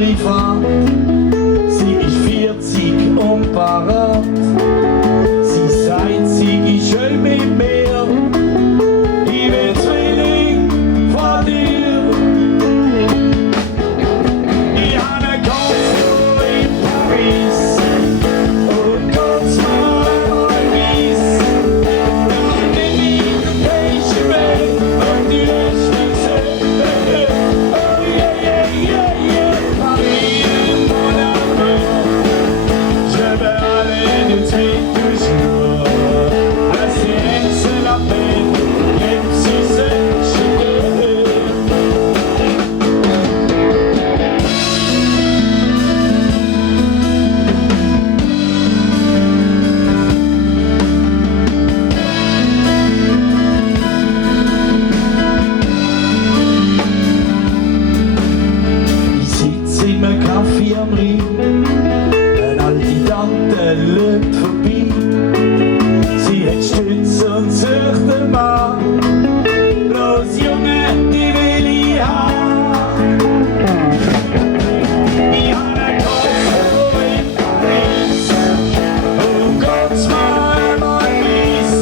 privat. Sie ist 40 und parat. Sie sagt, sie ist schön mit mir. Ich will Zwilling von dir. Ich habe einen Konto in Paris und ganz mal weiss. Dann bin ich der Page weg und du hast mich gesehen. Oh yeah, yeah, yeah, yeah. Paris, mon amour. Je vais aller de suite toujours. Assez, c'est la peine, même si c'est chez eux. Ich sitz im Café am Rhein, eine alte Tante schaut vorbei. Sie hat Stütz und sucht einen Mann. Los Junge, die will ich haben. Ich habe einen Konto in Paris und ganz mal weiss.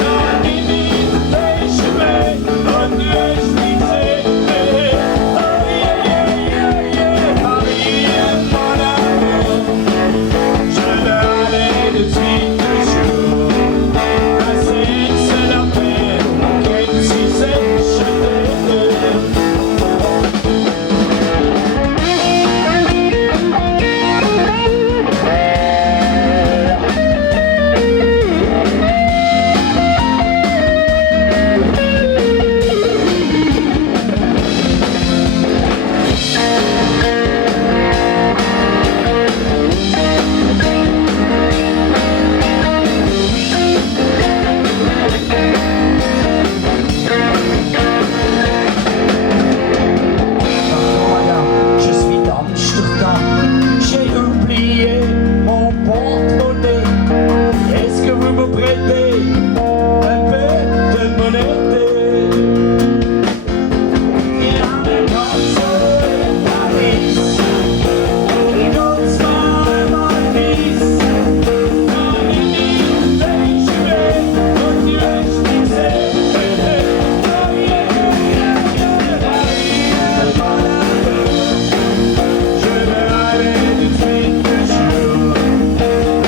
Dann bin ich der Page weg und du hast mich gesehen. Oh yeah, yeah, yeah, yeah. Paris, mon amour. Je vais aller de suite toujours. Assez, c'est la peine, même si c'est chez eux. Pardon madame, je suis d'Amsterdam. J'ai oublié mon porte-monnaie. Est-ce que vous me prêtez un peu de monnaie? Il y a un Konto in Paris und ganz mal weiss. Dann bin ich der Page weg und du hast mich gesehen. Oh yeah, yeah, yeah. Paris, mon amour. Je vais aller de suite toujours.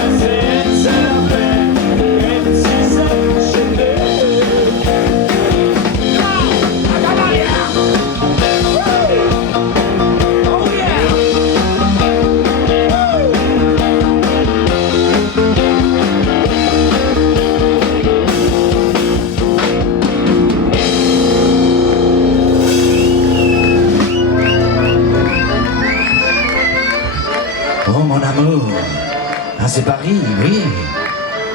Assez, c'est la peine, même si c'est chez eux. Oh yeah. Oh mon amour, ah c'est Paris, oui.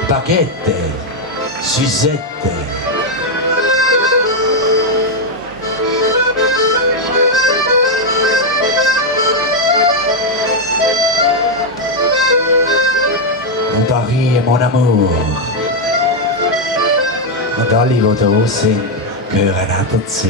Baguette, Suzette. Paris, mon amour. Und alle, die da sind, gehören auch dazu.